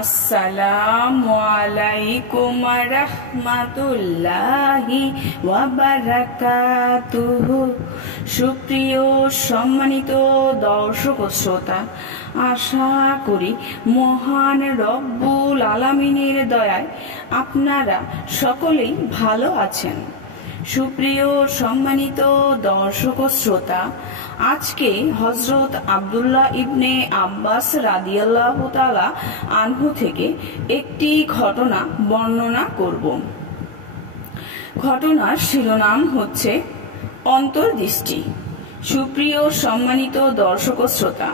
আসসালামু আলাইকুম রাহমাতুল্লাহি ওয়া বারাকাতুহু। সুপ্রিয় সম্মানিত দর্শক ও শ্রোতা, আশা করি মহান রব্বুল আলামিনের দয়ায় আপনারা সকলেই ভালো আছেন। সুপ্রিয় সম্মানিত দর্শক ও শ্রোতা, আজকে হযরত আব্দুল্লাহ ইবনে আব্বাস রাদিয়াল্লাহু তাআলা আনহু থেকে একটি ঘটনা বর্ণনা করব। ঘটনার শিরোনাম হচ্ছে অন্তর্দৃষ্টি। সুপ্রিয় সম্মানিত দর্শক ও শ্রোতা,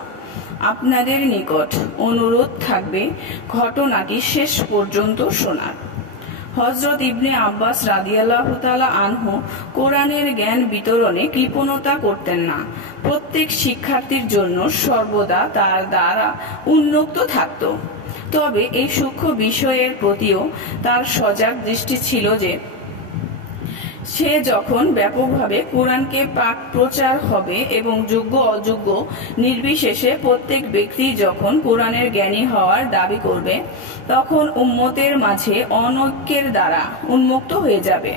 আপনাদের নিকট অনুরোধ থাকবে ঘটনাটি শেষ পর্যন্ত শোনার। হযরত ইবনে আব্বাস রাদিয়াল্লাহু তাআলা আনহু কোরআনের জ্ঞান বিতরণে কৃপণতা করতেন না। প্রত্যেক শিক্ষার্থীর জন্য সর্বদা তার দ্বারা উন্মুক্ত থাকত। তবে এই সূক্ষ্ম বিষয়ের প্রতিও তার সজাগ দৃষ্টি ছিল যে সে যখন ব্যাপকভাবে কোরআনকে পাঠ প্রচার হবে এবং যোগ্য অযোগ্য নির্বিশেষে প্রত্যেক ব্যক্তি যখন কোরআনের জ্ঞানী হওয়ার দাবি করবে, তখন উম্মতের মাঝে অনৈক্যের দ্বারা উন্মুক্ত হয়ে যাবে।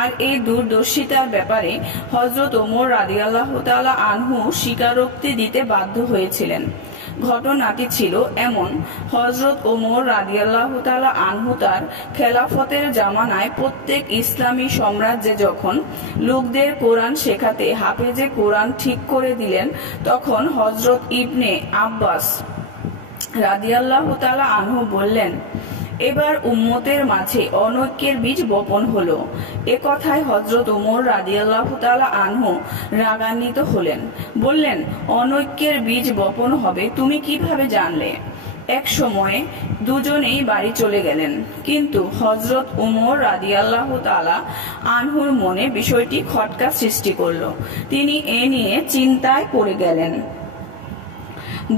আর এই দূরদর্শিতার ব্যাপারে হযরত ওমর রাদিয়াল্লাহু তাআলা আনহু স্বীকারোক্তি দিতে বাধ্য হয়েছিলেন। ঘটনাটি ছিল এমন: হযরত ওমর রাদিয়াল্লাহু তাআলা আনহু তার খেলাফতের জামানায় প্রত্যেক ইসলামী সাম্রাজ্যে যখন লোকদের কোরআন শেখাতে হাফেজে কোরআন ঠিক করে দিলেন, তখন হযরত ইবনে আব্বাস রাদিয়াল্লাহু তাআলা আনহু বললেন, এবার উম্মতের মাঝে অনৈক্যের বীজ বপন হলো। এ কথায় হযরত ওমর রাদিয়াল্লাহু তাআলা আনহু রাগান্বিত হলেন, বললেন, অনৈক্যের বীজ বপন হবে তুমি কিভাবে জানলে? এক সময়ে দুজনেই বাড়ি চলে গেলেন, কিন্তু হযরত ওমর রাদিয়াল্লাহু তাআলা আনহুর মনে বিষয়টি খটকা সৃষ্টি করল। তিনি এ নিয়ে চিন্তায় পড়ে গেলেন।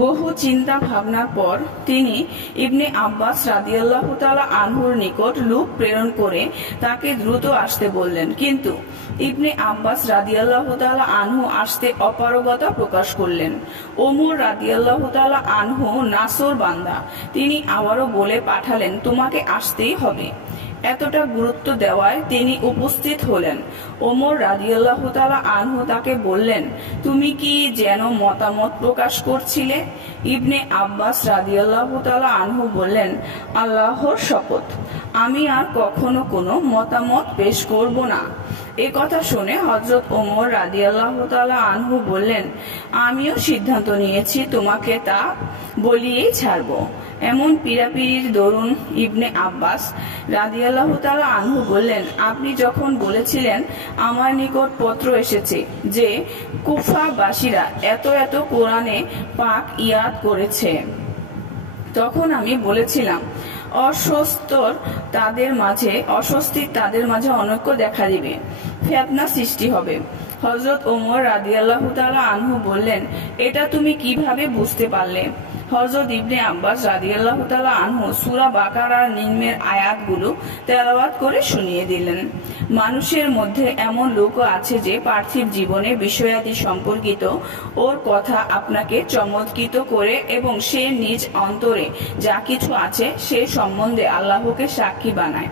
বহু চিন্তা ভাবনার পর তিনি ইবনে আব্বাস রাদিয়াল্লাহু তাআলা আনহুর নিকট লোক প্রেরণ করে তাকে দ্রুত আসতে বললেন, কিন্তু ইবনে আব্বাস রাদিয়াল্লাহু তাআলা আনহু আসতে অপারগতা প্রকাশ করলেন। ওমর রাদিয়াল্লাহু তাআলা আনহু নাসর বান্দা, তিনি আবারও বলে পাঠালেন, তোমাকে আসতেই হবে। এতটা গুরুত্ব দেওয়ায় তিনি উপস্থিত হলেন। ওমর রাদিয়াল্লাহু তাআলা আনহু তাকে বললেন, তুমি কি যেন মতামত প্রকাশ করছিলে? ইবনে আব্বাস রাদিয়াল্লাহু তাআলা আনহু বললেন, আল্লাহর শপথ, আমি আর কখনো কোনো মতামত পেশ করব না। এ কথা শুনে হযরত ওমর রাদিয়াল্লাহু তাআলা আনহু বললেন, আমিও সিদ্ধান্ত নিয়েছি তোমাকে তা বলিয়েই ছাড়ব। এমন পীড়াপিড়ির দরুন ইবনে আব্বাস রাদিয়াল্লাহু তাআলা আনহু বললেন, আপনি যখন বলেছিলেন আমার নিকট পত্র এসেছে যে কুফাবাসীরা এত এত কোরআনে পাক ইয়াদ করেছে, তখন আমি বলেছিলাম অস্বস্তির তাদের মাঝে অনৈক্য দেখা দিবে, ফিতনা সৃষ্টি হবে। হযরত ওমর রাদিয়াল্লাহু তাআলা আনহু বললেন, এটা তুমি কিভাবে বুঝতে পারলে? হযরত ইবনে আব্বাস রাদিয়াল্লাহু তাআলা আনহু সূরা বাকারার নিম্নের আয়াতগুলো তেলাওয়াত করে শুনিয়ে দিলেন। মানুষের মধ্যে এমন লোকও আছে যে পার্থিব জীবনে বিষয়াদি সম্পর্কিত ওর কথা আপনাকে চমৎকৃত করে এবং সে নিজ অন্তরে যা কিছু আছে সে সম্বন্ধে আল্লাহকে সাক্ষী বানায়,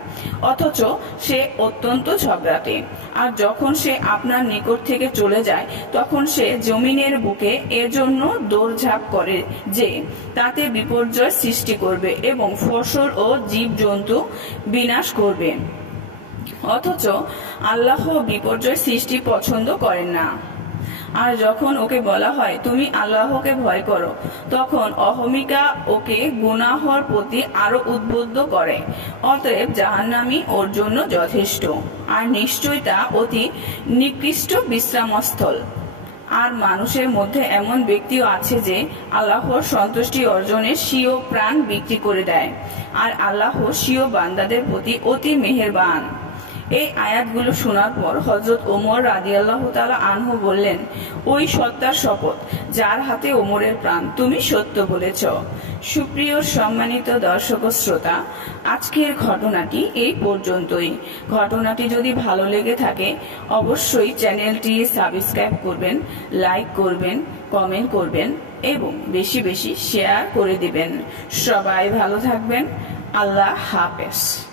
অথচ সে অত্যন্ত ঝগড়াটে। আর যখন সে আপনার নিকট থেকে চলে যায়, তখন সে জমিনের বুকে এজন্য দৌড়ঝাঁপ করে যে তাতে বিপর্যয় সৃষ্টি করবে এবং ফসল ও জীবজন্তু বিনাশ করবে, অথচ আল্লাহ বিপর্যয় সৃষ্টি পছন্দ করেন না। আর যখন ওকে বলা হয় তুমি আল্লাহকে ভয় করো, তখন অহমিকা ওকে গুনাহর প্রতি আরো উদ্বুদ্ধ করে। অতএব জাহান্নামী ওর জন্য যথেষ্ট, আর নিশ্চয়ই তা অতি নিকৃষ্ট বিশ্রামস্থল। আর মানুষের মধ্যে এমন ব্যক্তিও আছে যে আল্লাহর সন্তুষ্টি অর্জনে স্বীয় প্রাণ বিক্রি করে দেয়, আর আল্লাহ স্বীয় বান্দাদের প্রতি অতি মেহেরবান। এই আয়াতগুলো শোনার পর হযরত ওমর রাদিয়াল্লাহু তাআলা আনহু বললেন, ওই সত্তার শপথ যার হাতে ওমরের প্রাণ, তুমি সত্য বলেছ। সুপ্রিয় সম্মানিত দর্শক ও শ্রোতা, আজকের ঘটনাটি এই পর্যন্তই। ঘটনাটি যদি ভালো লেগে থাকে অবশ্যই চ্যানেলটি সাবস্ক্রাইব করবেন, লাইক করবেন, কমেন্ট করবেন। এবং বেশি বেশি শেয়ার করে দিবেন। সবাই ভালো থাকবেন। আল্লাহ হাফেজ।